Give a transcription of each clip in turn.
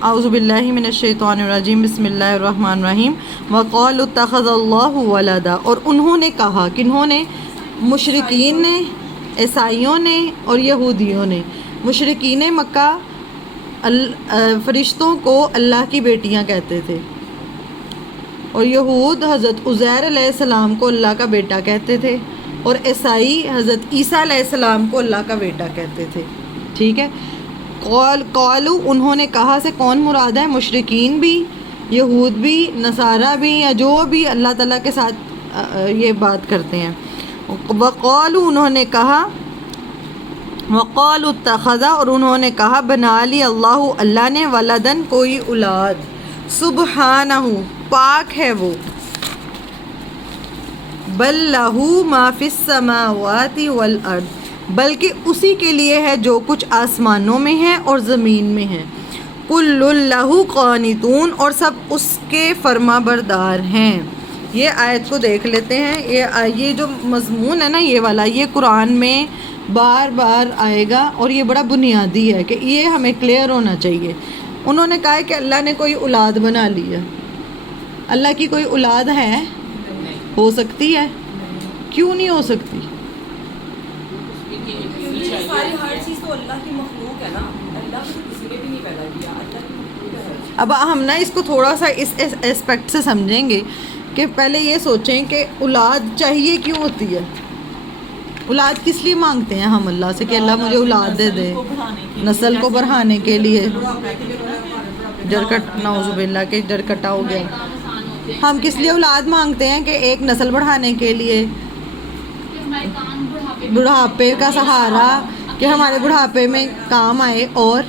اعوذ باللہ من الشیطان الرجیم بسم اللہ الرحمن الرحیم وقالوا اتخذ اللہ ولدا، اور انہوں نے کہا، کنہوں نے؟ مشرکین نے، عیسائیوں نے اور یہودیوں نے۔ مشرکین مکہ فرشتوں کو اللہ کی بیٹیاں کہتے تھے، اور یہود حضرت عزیر علیہ السلام کو اللہ کا بیٹا کہتے تھے، اور عیسائی حضرت عیسیٰ علیہ السلام کو اللہ کا بیٹا کہتے تھے۔ ٹھیک ہے، قالو انہوں نے کہا سے کون مراد ہے؟ مشرکین بھی، یہود بھی، نصارہ بھی، یا جو بھی اللہ تعالیٰ کے ساتھ یہ بات کرتے ہیں۔ وقالو انہوں نے کہا، وقالوا اتخذ، اور انہوں نے کہا بنا لی اللہ، اللہ نے، ولدن کوئی اولاد، سبحانہ پاک ہے وہ، بل لہ ما فی السماوات والارض، بلکہ اسی کے لیے ہے جو کچھ آسمانوں میں ہے اور زمین میں ہے، کل لہ قانتون، اور سب اس کے فرما بردار ہیں۔ یہ آیت کو دیکھ لیتے ہیں، یہ جو مضمون ہے نا یہ والا، یہ قرآن میں بار بار آئے گا، اور یہ بڑا بنیادی ہے کہ یہ ہمیں کلیئر ہونا چاہیے۔ انہوں نے کہا کہ اللہ نے کوئی اولاد بنا لی ہے۔ اللہ کی کوئی اولاد ہے؟ ہو سکتی ہے؟ کیوں نہیں ہو سکتی؟ ہر چیز تو اللہ کی مخلوق ہے نا، اللہ کو کسی نے بھی نہیں پیدا کیا، اللہ کی مخلوق ہے۔ اب ہم نا اس کو تھوڑا سا اس اسپیکٹ سے سمجھیں گے کہ پہلے یہ سوچیں کہ اولاد چاہیے کیوں ہوتی ہے؟ اولاد کس لیے مانگتے ہیں ہم اللہ سے کہ اللہ مجھے اولاد دے دے؟ نسل کو بڑھانے کے لیے، نعوذ باللہ کہ جرکٹا ہو گیا۔ ہم کس لیے اولاد مانگتے ہیں؟ کہ ایک نسل بڑھانے کے لیے، بڑھاپے کا سہارا، کہ ہمارے بڑھاپے میں کام آئے اور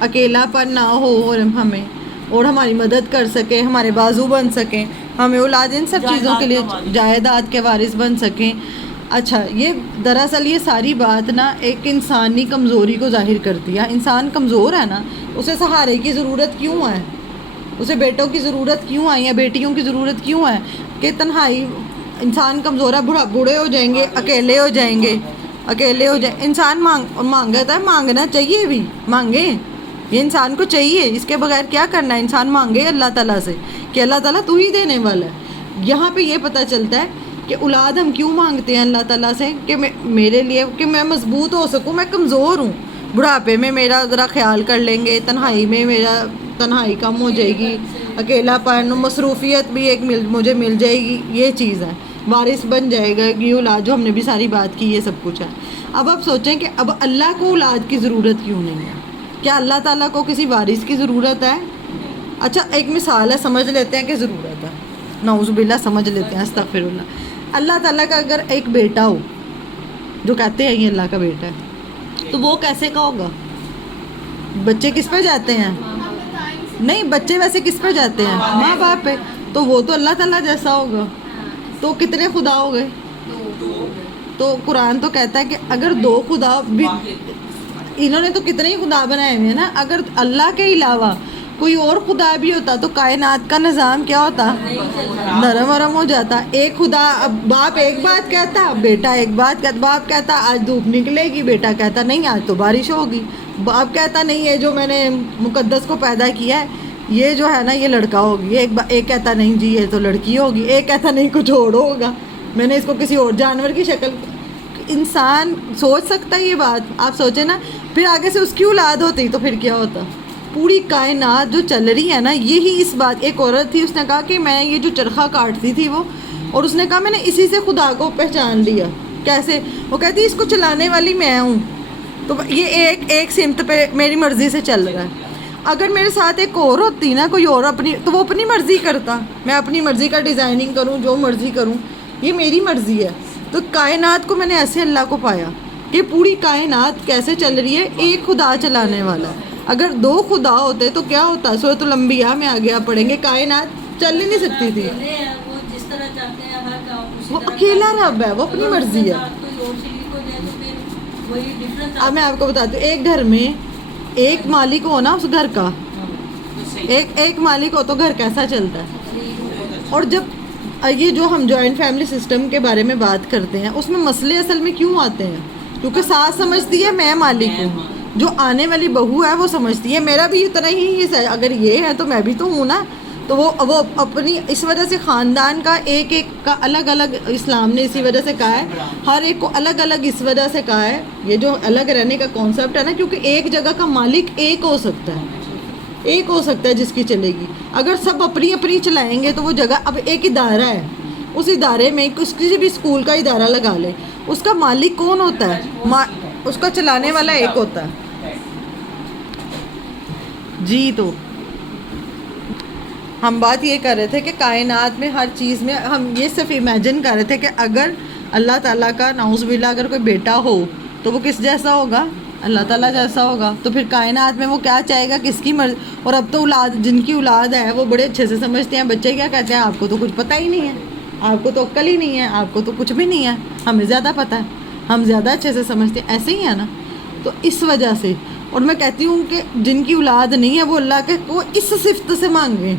اکیلا پن نہ ہو ہمیں، اور ہماری مدد کر سکے، ہمارے بازو بن سکیں، ہمیں اولاد ان سب چیزوں کے لیے جائیداد کے وارث بن سکیں۔ اچھا، یہ دراصل یہ ساری بات نا ایک انسانی کمزوری کو ظاہر کرتی ہے۔ انسان کمزور ہے نا، اسے سہارے کی ضرورت کیوں ہے؟ اسے بیٹوں کی ضرورت کیوں ہے یا بیٹیوں کی ضرورت کیوں ہے؟ کہ تنہائی، انسان کمزور ہے، بوڑھے ہو جائیں گے، اکیلے ہو جائیں گے، انسان مانگتا ہے، مانگنا چاہیے بھی، مانگے، یہ انسان کو چاہیے، اس کے بغیر کیا کرنا ہے؟ انسان مانگے اللہ تعالیٰ سے کہ اللہ تعالیٰ تو ہی دینے والا ہے۔ یہاں پہ یہ پتہ چلتا ہے کہ اولاد ہم کیوں مانگتے ہیں اللہ تعالیٰ سے؟ کہ میرے لیے، کہ میں مضبوط ہو سکوں، میں کمزور ہوں، بڑھاپے میں میرا ذرا خیال کر لیں گے، تنہائی میں میرا تنہائی کم ہو جائے گی، اکیلا پن، مصروفیت بھی ایک مجھے مل جائے گی، یہ چیز ہے، وارث بن جائے گا یہ اولاد، جو ہم نے بھی ساری بات کی، یہ سب کچھ ہے۔ اب آپ سوچیں کہ اب اللہ کو اولاد کی ضرورت کیوں نہیں ہے؟ کیا اللہ تعالیٰ کو کسی وارث کی ضرورت ہے؟ اچھا، ایک مثال ہے، سمجھ لیتے ہیں کہ ضرورت ہے، نعوذ باللہ سمجھ لیتے ہیں، استغفر اللہ۔ اللہ تعالیٰ کا اگر ایک بیٹا ہو، جو کہتے ہیں یہ اللہ کا بیٹا ہے، تو وہ کیسے کا ہوگا؟ بچے کس پہ جاتے ہیں؟ نہیں، بچے ویسے کس پہ جاتے ہیں؟ ماں باپ پہ، تو وہ تو اللہ تعالیٰ جیسا ہوگا۔ تو کتنے خدا ہو گئے؟ تو قرآن تو کہتا ہے کہ اگر دو خدا بھی، انہوں نے تو کتنے ہی خدا بنائے ہوئے ہیں نا، اگر اللہ کے علاوہ کوئی اور خدا بھی ہوتا تو کائنات کا نظام کیا ہوتا؟ نرم ورم ہو جاتا۔ ایک خدا، اب باپ ایک بات کہتا، بیٹا ایک بات کہتا، باپ کہتا آج دھوپ نکلے گی، بیٹا کہتا نہیں آج تو بارش ہوگی، باپ کہتا نہیں یہ جو میں نے مقدس کو پیدا کیا ہے یہ جو ہے نا یہ لڑکا ہوگی، ایک کہتا نہیں جی یہ تو لڑکی ہوگی، ایک کہتا نہیں کچھ اور ہوگا، میں نے اس کو کسی اور جانور کی شکل۔ انسان سوچ سکتا ہے یہ بات؟ آپ سوچیں نا، پھر آگے سے اس کی اولاد ہوتی تو پھر کیا ہوتا؟ پوری کائنات جو چل رہی ہے نا، یہی اس بات، ایک عورت تھی، اس نے کہا کہ میں یہ جو چرخہ کاٹتی تھی وہ، اور اس نے کہا میں نے اسی سے خدا کو پہچان لیا۔ کیسے؟ وہ کہتی اس کو چلانے والی میں ہوں، تو یہ ایک سمت پہ میری مرضی سے چل رہا ہے۔ اگر میرے ساتھ ایک اور ہوتی نا، کوئی اور اپنی، تو وہ اپنی مرضی کرتا، میں اپنی مرضی کا ڈیزائننگ کروں، جو مرضی کروں، یہ میری مرضی ہے۔ تو کائنات کو میں نے ایسے اللہ کو پایا کہ پوری کائنات کیسے چل رہی ہے، ایک خدا چلانے والا ہے۔ اگر دو خدا ہوتے تو کیا ہوتا؟ سورۃ الانبیاء میں آگے آپ پڑھیں گے، کائنات چل ہی نہیں سکتی تھی۔ وہ اکیلا رب ہے، وہ اپنی مرضی ہے۔ اب میں آپ کو بتاتی ہوں، ایک گھر میں ایک مالک ہو نا اس گھر کا، ایک مالک ہو تو گھر کیسا چلتا ہے؟ اور جب یہ جو ہم جوائنٹ فیملی سسٹم کے بارے میں بات کرتے ہیں، اس میں مسئلے اصل میں کیوں آتے ہیں؟ کیونکہ ساس سمجھتی ہے میں مالک ہوں، جو آنے والی بہو ہے وہ سمجھتی ہے میرا بھی اتنا ہی حصہ ہے، اگر یہ ہے تو میں بھی تو ہوں نا. تو وہ اپنی اس وجہ سے خاندان کا ایک ایک کا الگ الگ اسلام نے اسی وجہ سے کہا ہے، ہر ایک کو الگ الگ اس وجہ سے کہا ہے، یہ جو الگ رہنے کا کانسیپٹ ہے نا، کیونکہ ایک جگہ کا مالک ایک ہو سکتا ہے جس کی چلے گی. اگر سب اپنی اپنی چلائیں گے تو وہ جگہ، اب ایک ادارہ ہے، اس ادارے میں کسی بھی اسکول کا ادارہ لگا لے، اس کا مالک کون ہوتا ہے؟ اس کا چلانے والا ایک ہوتا ہے. جی تو ہم بات یہ کر رہے تھے کہ کائنات میں ہر چیز میں ہم یہ صرف امیجن کر رہے تھے کہ اگر اللہ تعالیٰ کا نعوذ باللہ اگر کوئی بیٹا ہو تو وہ کس جیسا ہوگا؟ اللہ تعالیٰ جیسا ہوگا. تو پھر کائنات میں وہ کیا چاہے گا، کس کی مرضی. اور اب تو اولاد، جن کی اولاد ہے وہ بڑے اچھے سے سمجھتے ہیں. بچے کیا کہتے ہیں، آپ کو تو کچھ پتہ ہی نہیں ہے، آپ کو تو عقل ہی نہیں ہے، آپ کو تو کچھ بھی نہیں ہے، ہمیں زیادہ پتہ ہے، ہم زیادہ اچھے سے سمجھتے ہیں. ایسے ہی ہے نا. تو اس وجہ سے، اور میں کہتی ہوں کہ جن کی اولاد نہیں ہے وہ اللہ کے وہ اس صفت سے مانگیں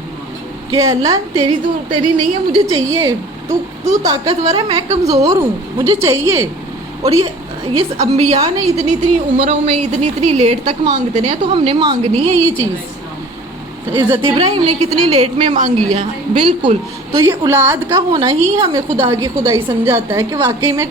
کہ اللہ تیری نہیں ہے، مجھے چاہیے. تو طاقتور ہے، میں کمزور ہوں، مجھے چاہیے. اور یہ انبیاء نے اتنی عمروں میں اتنی لیٹ تک مانگتے رہے، تو ہم نے مانگنی ہے یہ چیز. حضرت ابراہیم نے کتنی لیٹ میں مانگی ہے. بالکل. تو یہ اولاد کا ہونا ہی ہمیں خدا کی خدائی سمجھاتا ہے کہ واقعی میں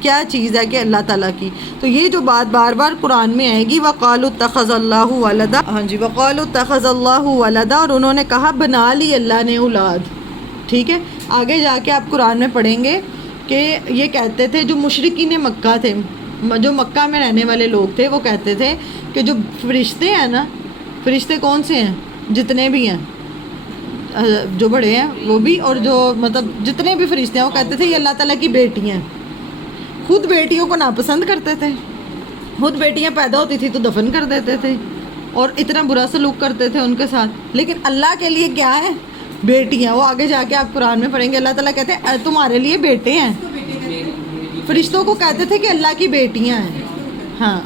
کیا چیز ہے کہ اللہ تعالیٰ کی. تو یہ جو بات بار بار قرآن میں آئے گی، وَقَالُوا اتَّخَذَ اللَّهُ وَلَدًا، ہاں جی، وَقَالُوا اتَّخَذَ اللَّهُ وَلَدًا، اور انہوں نے کہا بنا لی اللہ نے اولاد. ٹھیک ہے. آگے جا کے آپ قرآن میں پڑھیں گے کہ یہ کہتے تھے جو مشرکین مکہ تھے، جو مکہ میں رہنے والے لوگ تھے، وہ کہتے تھے کہ جو فرشتے ہیں نا، فرشتے کون سے ہیں؟ جتنے بھی ہیں، جو بڑے ہیں وہ بھی، اور جو مطلب جتنے بھی فرشتے ہیں، وہ کہتے تھے یہ اللہ تعالیٰ کی بیٹیاں ہیں. خود بیٹیوں کو ناپسند کرتے تھے، خود بیٹیاں پیدا ہوتی تھی تو دفن کر دیتے تھے، اور اتنا برا سلوک کرتے تھے ان کے ساتھ. لیکن اللہ کے لیے کیا ہے؟ بیٹیاں. وہ آگے جا کے آپ قرآن میں پڑھیں گے، اللہ تعالیٰ کہتے ہیں تمہارے لیے بیٹے ہیں. فرشتوں کو کہتے تھے کہ اللہ کی بیٹیاں ہیں. ہاں.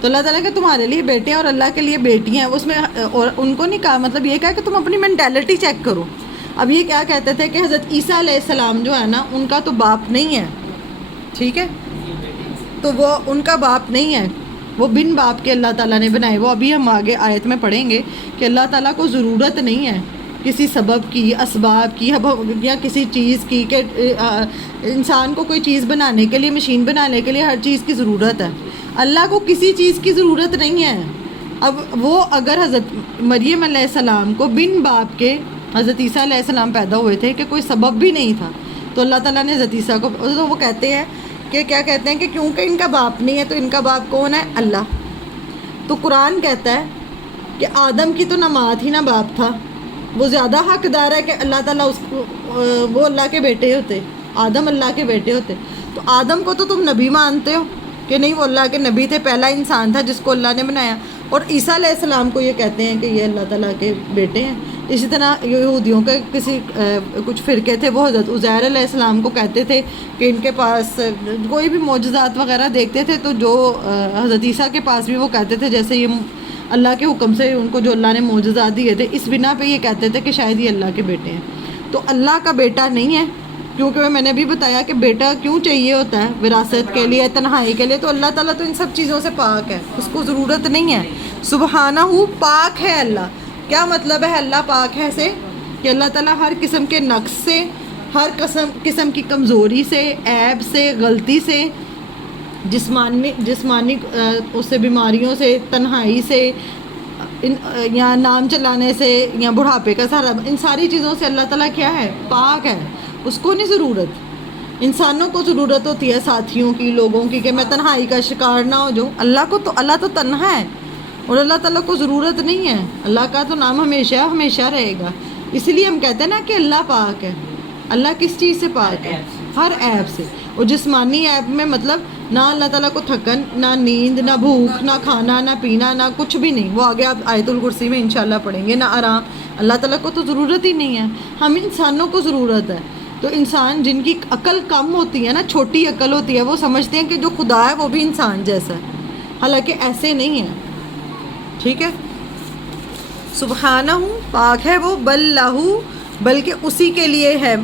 تو اللہ تعالیٰ کہ تمہارے لیے بیٹے ہیں اور اللہ کے لیے بیٹیاں ہیں. اس میں اور ان کو نہیں کہا، مطلب یہ کہا کہ تم اپنی مینٹیلٹی چیک کرو. اب یہ کیا کہتے تھے کہ حضرت عیسیٰ علیہ السلام جو ہے نا، ان کا تو باپ نہیں ہے. ٹھیک ہے. تو وہ ان کا باپ نہیں ہے، وہ بن باپ کے اللہ تعالیٰ نے بنائے. وہ ابھی ہم آگے آیت میں پڑھیں گے کہ اللہ تعالیٰ کو ضرورت نہیں ہے کسی سبب کی، اسباب کی، یا کسی چیز کی، کہ انسان کو کوئی چیز بنانے کے لیے، مشین بنانے کے لیے ہر چیز کی ضرورت ہے. اللہ کو کسی چیز کی ضرورت نہیں ہے. اب وہ اگر حضرت مریم علیہ السلام کو بن باپ کے حضرت عیسیٰ علیہ السلام پیدا ہوئے تھے کہ کوئی سبب بھی نہیں تھا، تو اللہ تعالیٰ نے حضرت عیسیٰ کو، وہ کہتے ہیں کہ کیا کہتے ہیں کہ کیونکہ ان کا باپ نہیں ہے تو ان کا باپ کون ہے؟ اللہ. تو قرآن کہتا ہے کہ آدم کی تو نہ ماں تھی نہ باپ تھا، وہ زیادہ حقدار ہے کہ اللہ تعالیٰ اس کو، وہ اللہ کے بیٹے ہوتے، آدم اللہ کے بیٹے ہوتے. تو آدم کو تو تم نبی مانتے ہو کہ نہیں، وہ اللہ کے نبی تھے، پہلا انسان تھا جس کو اللہ نے بنایا. اور عیسیٰ علیہ السلام کو یہ کہتے ہیں کہ یہ اللہ تعالیٰ کے بیٹے ہیں. اسی طرح یہودیوں کے کچھ فرقے تھے، وہ حضرت عزیر علیہ السلام کو کہتے تھے کہ ان کے پاس کوئی بھی معجزات وغیرہ دیکھتے تھے تو جو حضرت عیسیٰ کے پاس بھی وہ کہتے تھے جیسے یہ اللہ کے حکم سے ان کو جو اللہ نے معجزات دیے تھے، اس بنا پہ یہ کہتے تھے کہ شاید یہ اللہ کے بیٹے ہیں. تو اللہ کا بیٹا نہیں ہے، کیونکہ میں نے بھی بتایا کہ بیٹا کیوں چاہیے ہوتا ہے، وراثت کے لیے، تنہائی کے لیے. تو اللہ تعالیٰ تو ان سب چیزوں سے پاک ہے، اس کو ضرورت نہیں ہے. سبحانہ پاک ہے اللہ. کیا مطلب ہے اللہ پاک ہے سے؟ کہ اللہ تعالیٰ ہر قسم کے نقص سے، ہر قسم کی کمزوری سے، عیب سے، غلطی سے، جسمانی اس سے بیماریوں سے، تنہائی سے، یا نام چلانے سے، یا بڑھاپے کا سہارا، ان ساری چیزوں سے اللہ تعالیٰ کیا ہے؟ پاک ہے. اس کو نہیں ضرورت. انسانوں کو ضرورت ہوتی ہے ساتھیوں کی، لوگوں کی، کہ میں تنہائی کا شکار نہ ہو جاؤں. اللہ تو تنہا ہے، اور اللہ تعالیٰ کو ضرورت نہیں ہے. اللہ کا تو نام ہمیشہ ہمیشہ رہے گا. اسی لیے ہم کہتے ہیں نا کہ اللہ پاک ہے. اللہ کس چیز سے پاک ہے؟ ہر عیب سے. اور جسمانی عیب میں مطلب نہ اللہ تعالیٰ کو تھکن، نہ نیند، نہ بھوک، نہ کھانا، نہ پینا، نہ کچھ بھی نہیں. وہ آگے آپ آیت الکرسی میں انشاءاللہ پڑھیں گے. نہ آرام. اللہ تعالیٰ کو تو ضرورت ہی نہیں ہے. ہم انسانوں کو ضرورت ہے. تو انسان جن کی عقل کم ہوتی ہے نا، چھوٹی عقل ہوتی ہے، وہ سمجھتے ہیں کہ جو خدا ہے وہ بھی انسان جیسا ہے، حالانکہ ایسے نہیں ہے. ٹھیک ہے. سبحانہ پاک ہے وہ، بلکہ اسی کے لیے ہے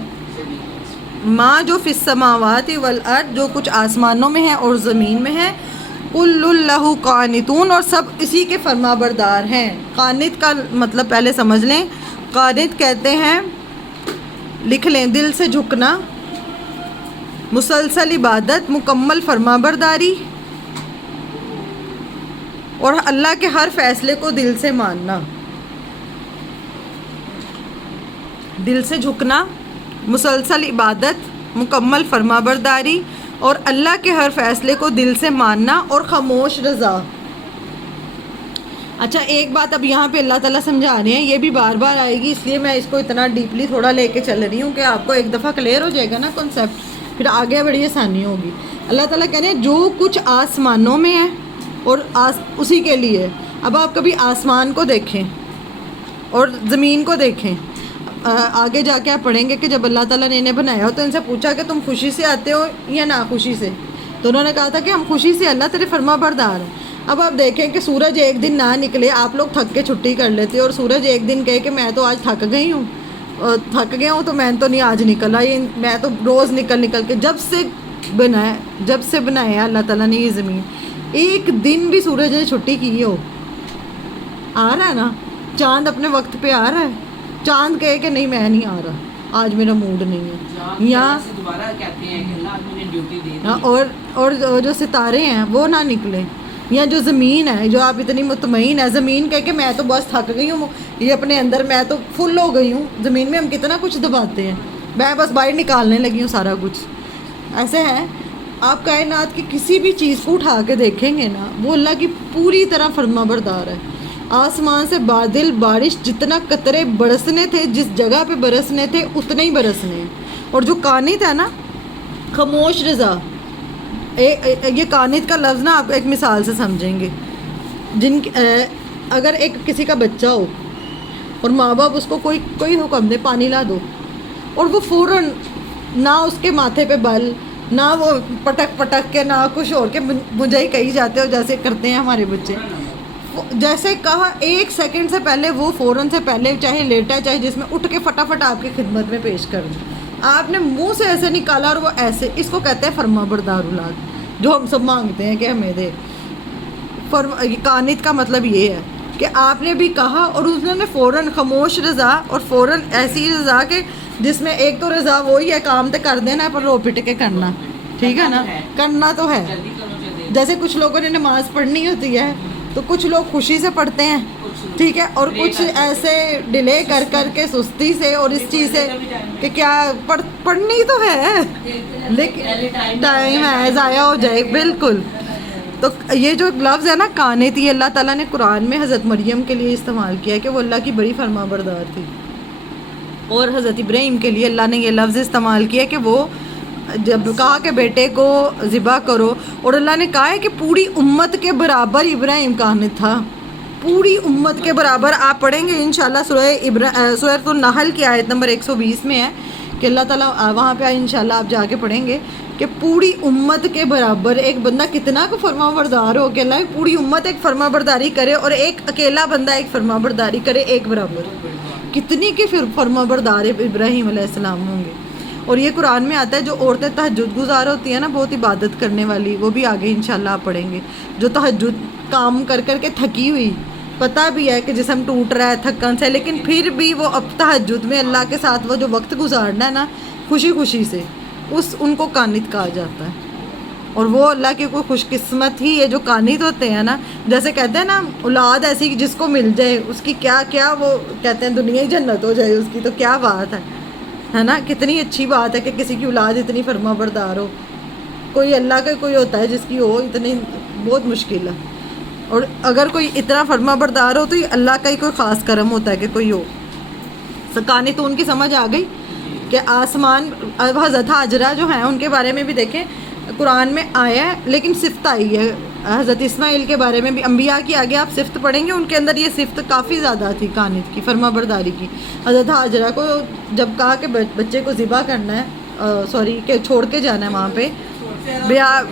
ماں جو فی السماوات والارض، جو کچھ آسمانوں میں ہے اور زمین میں ہے. کل لہ قانتون، اور سب اسی کے فرما بردار ہیں۔ قانت کا مطلب پہلے سمجھ لیں۔ قانت کہتے ہیں، لکھ لیں، دل سے جھکنا، مسلسل عبادت، مکمل فرما برداری، اور اللہ کے ہر فیصلے کو دل سے ماننا۔ دل سے جھکنا، مسلسل عبادت، مکمل فرما برداری، اور اللہ کے ہر فیصلے کو دل سے ماننا، اور خاموش رضا۔ اچھا ایک بات اب یہاں پہ اللہ تعالیٰ سمجھا رہے ہیں، یہ بھی بار بار آئے گی، اس لیے میں اس کو اتنا ڈیپلی تھوڑا لے کے چل رہی ہوں کہ آپ کو ایک دفعہ کلیئر ہو جائے گا نا کنسیپٹ، پھر آگے بڑی آسانی ہوگی۔ اللہ تعالیٰ کہہ رہے ہیں جو کچھ آسمانوں میں ہے اور اسی کے لیے۔ اب آپ کبھی آسمان کو دیکھیں اور زمین کو دیکھیں، آگے جا کے آپ پڑھیں گے کہ جب اللہ تعالیٰ نے انہیں بنایا ہو تو ان سے پوچھا کہ تم خوشی سے آتے ہو یا ناخوشی سے، تو انہوں نے کہا تھا کہ ہم خوشی سے، اللہ تیرے فرما بردار ہیں۔ اب آپ دیکھیں کہ سورج ایک دن نہ نکلے، آپ لوگ تھک کے چھٹی کر لیتے، اور سورج ایک دن کہے کہ میں تو آج تھک گئی ہوں، تھک گیا ہوں تو میں تو نہیں آج نکلا، یہ میں تو روز نکل کے جب سے بنایا اللہ تعالیٰ نے یہ زمین، ایک دن بھی سورج نے چھٹی کی ہو؟ آ رہا ہے نا؟ چاند اپنے وقت پہ آ رہا ہے؟ چاند کہے کہ نہیں میں نہیں آ رہا، آج میرا موڈ نہیں ہے، یا دوبارہ کہتے ہیں کہ اللہ آج مجھے ڈیوٹی دے دی، اور جو ستارے ہیں وہ نہ نکلیں، یا جو زمین ہے جو آپ اتنی مطمئن ہے، زمین کہے کہ میں تو بس تھک گئی ہوں، یہ اپنے اندر میں تو فل ہو گئی ہوں۔ زمین میں ہم کتنا کچھ دباتے ہیں، میں بس باہر نکالنے لگی ہوں سارا کچھ، ایسے ہے۔ آپ کائنات کی کسی بھی چیز کو اٹھا کے دیکھیں گے نا، وہ اللہ کی پوری طرح فرما بردار ہے۔ آسمان سے بادل بارش جتنا قطرے برسنے تھے، جس جگہ پہ برسنے تھے اتنے ہی برسنے ہیں۔ اور جو قانت ہے نا، خاموش رضا، یہ قانت کا لفظ نا آپ ایک مثال سے سمجھیں گے۔ اگر ایک کسی کا بچہ ہو اور ماں باپ اس کو کوئی حکم دے پانی لا دو، اور وہ فوراً نہ اس کے ماتھے پہ بل، نہ وہ پٹک کے، نہ کچھ اور کے مجھے ہی کہی جاتے ہو جیسے کرتے ہیں ہمارے بچے، جیسے کہا ایک سیکنڈ سے پہلے وہ فوراً سے پہلے چاہے لیٹا چاہے جس میں اٹھ کے فٹافٹ آپ کی خدمت میں پیش کر دیں۔ آپ نے منہ سے ایسے نکالا اور وہ ایسے، اس کو کہتے ہیں فرما بردار اولاد، جو ہم سب مانگتے ہیں کہ ہمیں دے۔ قانت کا مطلب یہ ہے کہ آپ نے بھی کہا اور اس نے فوراً خاموش رضا، اور فوراً ایسی رضا کہ جس میں ایک تو رضا وہی ہے کام تو کر دینا پر رو پٹ کے کرنا، ٹھیک ہے نا، کرنا تو ہے۔ جیسے کچھ لوگوں نے نماز پڑھنی ہوتی ہے تو کچھ لوگ خوشی سے پڑھتے ہیں، ٹھیک ہے، اور کچھ ایسے ڈیلے کر کے سستی سے اور اس چیز سے کہ کیا پڑھنی تو ہے لیکن ٹائم ہے ضائع ہو جائے، بالکل۔ تو یہ جو لفظ ہے نا قانت، یہ اللہ تعالیٰ نے قرآن میں حضرت مریم کے لیے استعمال کیا ہے کہ وہ اللہ کی بڑی فرما بردار تھی، اور حضرت ابراہیم کے لیے اللہ نے یہ لفظ استعمال کیا کہ وہ جب کہا کہ بیٹے کو ذبح کرو، اور اللہ نے کہا ہے کہ پوری امت کے برابر ابراہیم قانت تھا، پوری امت کے برابر۔ آپ پڑھیں گے انشاءاللہ سورۃ النحل کی آیت نمبر 120 میں ہے کہ اللہ تعالیٰ وہاں پہ انشاءاللہ آپ جا کے پڑھیں گے کہ پوری امت کے برابر ایک بندہ کتنا کو فرما بردار ہو کہ اللہ پوری امت ایک فرما برداری کرے، اور ایک اکیلا بندہ ایک فرما برداری کرے ایک برابر، کتنی کی فرما بردار ابراہیم علیہ السلام ہوں گے۔ اور یہ قرآن میں آتا ہے جو عورتیں تہجد گزار ہوتی ہیں نا، بہت عبادت کرنے والی، وہ بھی آگے انشاءاللہ آپ پڑھیں گے، جو تہجد کام کر کے تھکی ہوئی، پتہ بھی ہے کہ جسم ٹوٹ رہا ہے تھکن سے، لیکن پھر بھی وہ اب تہجد میں اللہ کے ساتھ وہ جو وقت گزارنا ہے نا خوشی سے، ان کو قانت کہا جاتا ہے۔ اور وہ اللہ کی کوئی خوش قسمت ہی ہے جو قانت ہوتے ہیں نا، جیسے کہتے ہیں نا اولاد ایسی جس کو مل جائے اس کی کیا وہ کہتے ہیں دنیا ہی جنت ہو جائے اس کی، تو کیا بات ہے نا، کتنی اچھی بات ہے کہ کسی کی اولاد اتنی فرما بردار ہو۔ کوئی اللہ کا کوئی ہوتا ہے جس کی ہو، اتنی بہت مشکل ہے، اور اگر کوئی اتنا فرما بردار ہو تو یہ اللہ کا ہی کوئی خاص کرم ہوتا ہے کہ کوئی ہو۔ قانت تو ان کی سمجھ آ گئی کہ آسمان، حضرت حاجرہ جو ہیں ان کے بارے میں بھی دیکھیں قرآن میں آیا ہے، لیکن صفت آئی ہے۔ حضرت اسماعیل کے بارے میں بھی انبیاء کی آگے آپ صفت پڑھیں گے، ان کے اندر یہ صفت کافی زیادہ تھی قانت کی، فرما برداری کی۔ حضرت حاجرہ کو جب کہا کہ بچے کو ذبح کرنا ہے، کہ چھوڑ کے جانا ہے وہاں پہ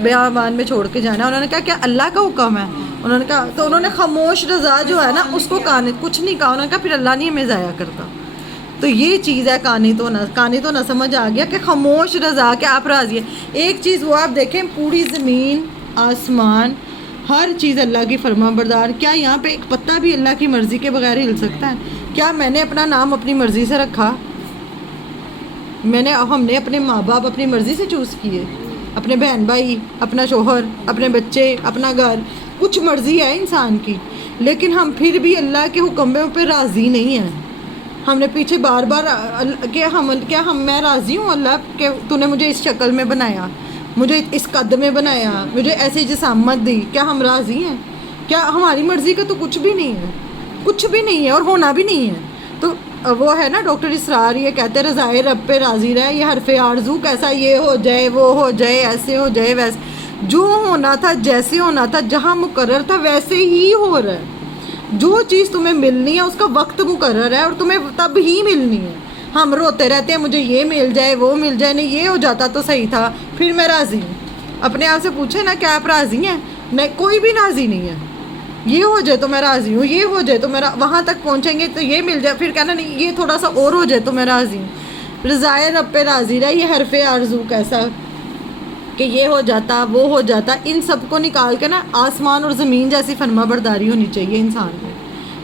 بیابان میں چھوڑ کے جانا ہے، انہوں نے کہا کیا اللہ کا حکم ہے؟ انہوں نے کہا، تو انہوں نے خاموش رضا جو ہے نا اس کو قانت کچھ نہیں کہا، انہوں نے کہا پھر اللہ نہیں ہمیں ضائع کرتا۔ تو یہ چیز ہے قانت ہونا، سمجھ آ گیا کہ خاموش رضا کہ آپ راضی ہیں۔ ایک چیز وہ آپ دیکھیں، پوری زمین، آسمان ہر چیز اللہ کی فرما بردار. کیا یہاں پہ ایک پتا بھی اللہ کی مرضی کے بغیر ہل سکتا ہے؟ کیا میں نے اپنا نام اپنی مرضی سے رکھا؟ ہم نے اپنے ماں باپ اپنی مرضی سے چوز کیے، اپنے بہن بھائی، اپنا شوہر، اپنے بچے، اپنا گھر، کچھ مرضی ہے انسان کی، لیکن ہم پھر بھی اللہ کے حکموں پہ راضی نہیں ہیں. ہم نے پیچھے بار بار میں راضی ہوں اللہ کہ تو نے مجھے اس شکل میں بنایا، مجھے اس قد میں بنایا، مجھے ایسی جسامت دی، کیا ہم راضی ہیں؟ کیا ہماری مرضی کا تو کچھ بھی نہیں ہے، کچھ بھی نہیں ہے اور ہونا بھی نہیں ہے. تو وہ ہے نا ڈاکٹر اسرار یہ کہتے ہیں رضائے رب پہ راضی رہے، یہ حرف آرزو کیسا، یہ ہو جائے وہ ہو جائے ایسے ہو جائے ویسے، جو ہونا تھا جیسے ہونا تھا جہاں مقرر تھا ویسے ہی ہو رہا ہے. جو چیز تمہیں ملنی ہے اس کا وقت مقرر ہے اور تمہیں تب ہی ملنی ہے. ہم روتے رہتے ہیں مجھے یہ مل جائے وہ مل جائے، نہیں یہ ہو جاتا تو صحیح تھا پھر میں راضی ہوں. اپنے آپ سے پوچھے نا کیا آپ راضی ہیں؟ نہیں، کوئی بھی راضی نہیں ہے. یہ ہو جائے تو میں راضی ہوں، یہ ہو جائے تو میرا وہاں تک پہنچیں گے تو یہ مل جائے، پھر کہنا نہیں یہ تھوڑا سا اور ہو جائے تو میں راضی ہوں. رضائے رب پہ راضی رہے، یہ حرف آرزو کیسا کہ یہ ہو جاتا وہ ہو جاتا، ان سب کو نکال کے نا آسمان اور زمین جیسی فرما برداری ہونی چاہیے انسان کو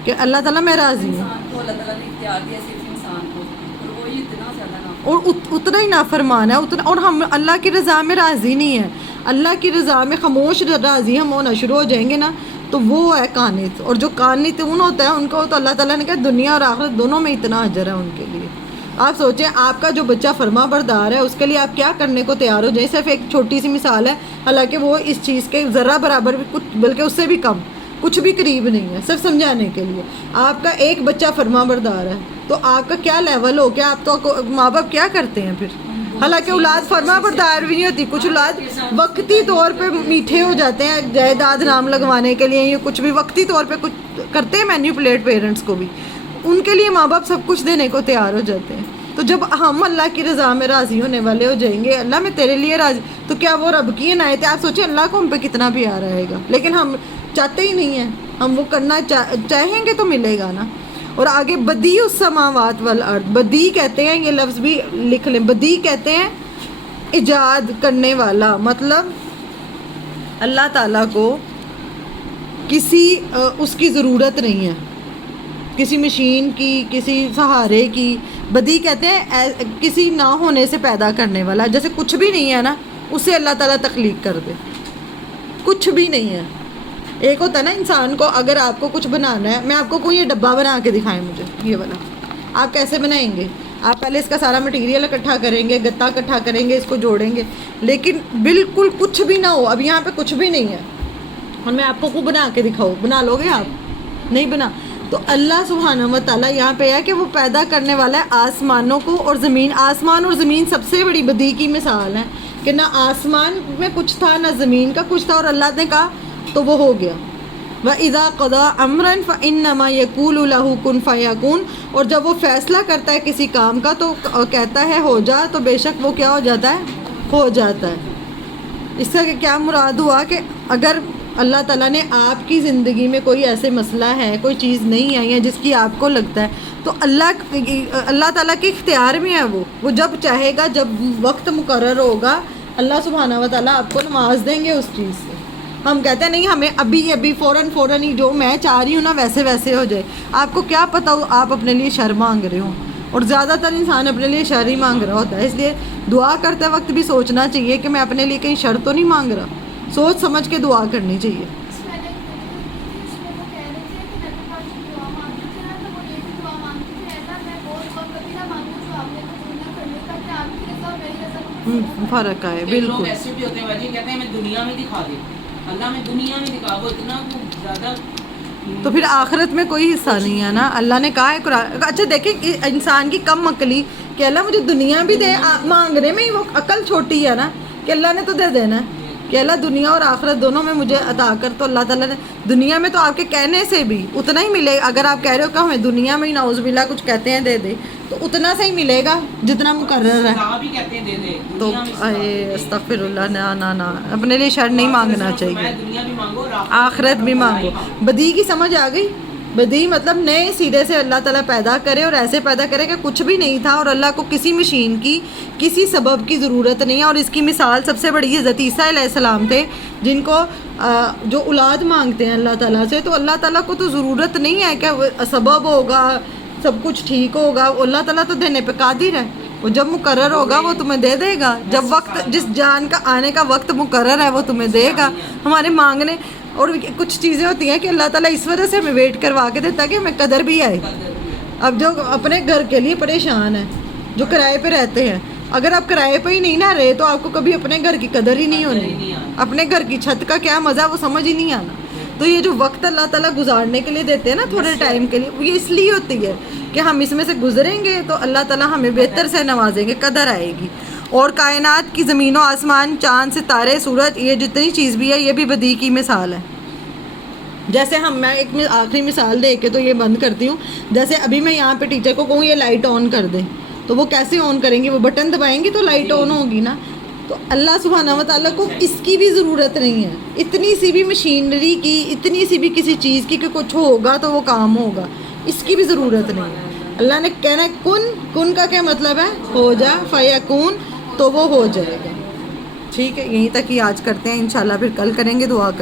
کہ اللہ تعالیٰ میں راضی ہوں. انسان کو اللہ تعالیٰ نے اختیار دیا صرف انسان کو، اور وہی اتنا زیادہ نافرمان اور اتنا ہی نافرمان ہے اتنا، اور ہم اللہ کی رضا میں راضی نہیں ہیں. اللہ کی رضا میں خاموش راضی ہم ہونا شروع ہو جائیں گے نا تو وہ ہے قانت. اور جو قانت ہوتا ہے ان کو تو اللہ تعالیٰ نے کہا دنیا اور آخرت دونوں میں اتنا اجر ہے ان کے لیے. آپ سوچیں آپ کا جو بچہ فرما بردار ہے اس کے لیے آپ کیا کرنے کو تیار ہو جائیں. صرف ایک چھوٹی سی مثال ہے، حالانکہ وہ اس چیز کے ذرہ برابر بھی کچھ بلکہ اس سے بھی کم کچھ بھی قریب نہیں ہے. صرف سمجھانے کے لیے آپ کا ایک بچہ فرما بردار ہے تو آپ کا کیا لیول ہو گیا. آپ تو ماں باپ کیا کرتے ہیں پھر؟ حالانکہ اولاد فرما بردار بھی نہیں ہوتی، کچھ اولاد وقتی طور پہ میٹھے ہو جاتے ہیں جائیداد نام لگوانے کے لیے، یہ کچھ بھی وقتی طور پہ کچھ کرتے ہیں مینیپولیٹ پیرنٹس کو بھی، ان کے لیے ماں باپ سب کچھ دینے کو تیار ہو جاتے ہیں. تو جب ہم اللہ کی رضا میں راضی ہونے والے ہو جائیں گے، اللہ میں تیرے لیے راضی، تو کیا وہ رب کی عنایت ہے؟ آپ سوچیں اللہ کو ہم پہ کتنا پیار رہے گا، لیکن ہم چاہتے ہی نہیں ہیں. ہم وہ کرنا چاہیں گے تو ملے گا نا. اور آگے بدیع السماوات والارض، بدیع کہتے ہیں، یہ لفظ بھی لکھ لیں، بدیع کہتے ہیں ایجاد کرنے والا. مطلب اللہ تعالیٰ کو کسی اس کی ضرورت نہیں ہے، کسی مشین کی، کسی سہارے کی. بدیع کہتے ہیں کسی نہ ہونے سے پیدا کرنے والا. جیسے کچھ بھی نہیں ہے نا اسے اللہ تعالیٰ تخلیق کر دے، کچھ بھی نہیں ہے. ایک ہوتا ہے نا انسان کو اگر آپ کو کچھ بنانا ہے، میں آپ کو کوئی یہ ڈبہ بنا کے دکھائیں مجھے یہ والا، آپ کیسے بنائیں گے؟ آپ پہلے اس کا سارا مٹیریل اکٹھا کریں گے، گتا اکٹھا کریں گے، اس کو جوڑیں گے. لیکن بالکل کچھ بھی نہ ہو، اب یہاں پہ کچھ بھی نہیں ہے اور میں آپ کو بنا کے دکھاؤں، بنا لو گے آپ؟ نہیں بنا. تو اللہ سبحانہ و تعالیٰ یہاں پہ ہے کہ وہ پیدا کرنے والا ہے آسمانوں کو اور زمین. آسمان اور زمین سب سے بڑی بدیع کی مثال ہے کہ نہ آسمان میں کچھ تھا نہ زمین کا کچھ تھا، اور اللہ نے کہا تو وہ ہو گیا. وَإِذَا قَضَىٰ أَمْرًا فَإِنَّمَا يَقُولُ لَهُ كُن فَيَكُونُ. اور جب وہ فیصلہ کرتا ہے کسی کام کا تو کہتا ہے ہو جا، تو بے شک وہ کیا ہو جاتا ہے؟ ہو جاتا ہے. اس کا کیا مراد ہوا کہ اگر اللہ تعالیٰ نے آپ کی زندگی میں کوئی ایسے مسئلہ ہے، کوئی چیز نہیں آئی ہے جس کی آپ کو لگتا ہے، تو اللہ تعالیٰ کے اختیار میں ہے. وہ جب چاہے گا، جب وقت مقرر ہوگا، اللہ سبحانہ و تعالیٰ آپ کو نواز دیں گے اس چیز سے. ہم کہتے ہیں نہیں ہمیں ابھی فوراً ہی جو میں چاہ رہی ہوں نا ویسے ہو جائے. آپ کو کیا پتہ ہو آپ اپنے لیے شر مانگ رہے ہوں، اور زیادہ تر انسان اپنے لیے شر ہی مانگ رہا ہوتا ہے. اس لیے دعا کرتے وقت بھی سوچنا چاہیے کہ میں اپنے لیے کہیں شر تو نہیں مانگ رہا. سوچ سمجھ کے دعا کرنی چاہیے. فرق ہے بالکل. لوگ ایسے بھی ہوتے ہیں باجی کہتے ہیں میں دنیا میں دکھا دے، اللہ میں دنیا میں دکھا، وہ اتنا زیادہ. تو پھر آخرت میں کوئی حصہ نہیں ہے نا. اللہ نے کہا ہے قرآن. اچھا دیکھیں انسان کی کم عقلی کہ اللہ مجھے دنیا بھی دے، مانگنے میں ہی وہ عقل چھوٹی ہے نا کہ اللہ نے تو دے دینا ہے کہ اللہ دنیا اور آخرت دونوں میں مجھے عطا کر. تو اللہ تعالیٰ نے دنیا میں تو آپ کے کہنے سے بھی اتنا ہی ملے. اگر آپ کہہ رہے ہو کہ ہمیں دنیا میں ہی نعوذ باللہ کچھ کہتے ہیں دے دے، تو اتنا سے ہی ملے گا جتنا مقرر ہے. بھی کہتے ہیں دے دے. تو استغفر اللہ، نا اپنے لیے شر نہیں مانگنا چاہیے، دنیا بھی مانگو اور آخرت بھی مانگو. بدیع کی سمجھ آ گئی؟ بدیع مطلب نئے سرے سے اللہ تعالیٰ پیدا کرے، اور ایسے پیدا کرے کہ کچھ بھی نہیں تھا اور اللہ کو کسی مشین کی، کسی سبب کی ضرورت نہیں ہے. اور اس کی مثال سب سے بڑی حضرت عیسیٰ علیہ السلام تھے، جن کو جو اولاد مانگتے ہیں اللہ تعالیٰ سے، تو اللہ تعالیٰ کو تو ضرورت نہیں ہے کہ سبب ہوگا سب کچھ ٹھیک ہوگا، اللہ تعالیٰ تو دینے پہ قادر ہے، وہ جب مقرر ہوگا وہ تمہیں دے دے گا، جب وقت جس جان کا آنے کا وقت مقرر ہے وہ تمہیں دے گا. ہمارے مانگنے اور کچھ چیزیں ہوتی ہیں کہ اللہ تعالیٰ اس وجہ سے ہمیں ویٹ کروا کے دیتا ہے کہ ہمیں قدر بھی آئے. اب جو اپنے گھر کے لیے پریشان ہیں، جو کرائے پہ رہتے ہیں، اگر آپ کرائے پہ ہی نہیں نہ رہے تو آپ کو کبھی اپنے گھر کی قدر ہی نہیں ہونی، اپنے گھر کی چھت کا کیا مزہ ہے وہ سمجھ ہی نہیں آنا. تو یہ جو وقت اللہ تعالیٰ گزارنے کے لیے دیتے ہیں نا تھوڑے ٹائم کے لیے، وہ یہ اس لیے ہوتی ہے کہ ہم اس میں سے گزریں گے تو اللہ تعالیٰ ہمیں بہتر سے نوازیں گے، قدر آئے گی. اور کائنات کی زمین و آسمان، چاند ستارے سورج، یہ جتنی چیز بھی ہے یہ بھی بدی کی مثال ہے. جیسے میں ایک آخری مثال دے کے تو یہ بند کرتی ہوں. جیسے ابھی میں یہاں پہ ٹیچر کو کہوں یہ لائٹ آن کر دیں تو وہ کیسے آن کریں گے؟ وہ بٹن دبائیں گی تو لائٹ آن ہوگی نا. تو اللہ سبحانہ و تعالیٰ کو اس کی بھی ضرورت نہیں ہے، اتنی سی بھی مشینری کی، اتنی سی بھی کسی چیز کی کہ کچھ ہوگا تو وہ کام ہوگا، اس کی بھی ضرورت نہیں ہے. اللہ نے کہنا ہے کن کا کیا مطلب ہے؟ ہو جا، فیکون، تو وہ ہو جائے گا. ٹھیک ہے، یہیں تک ہی آج کرتے ہیں، انشاءاللہ پھر کل کریں گے. دعا کر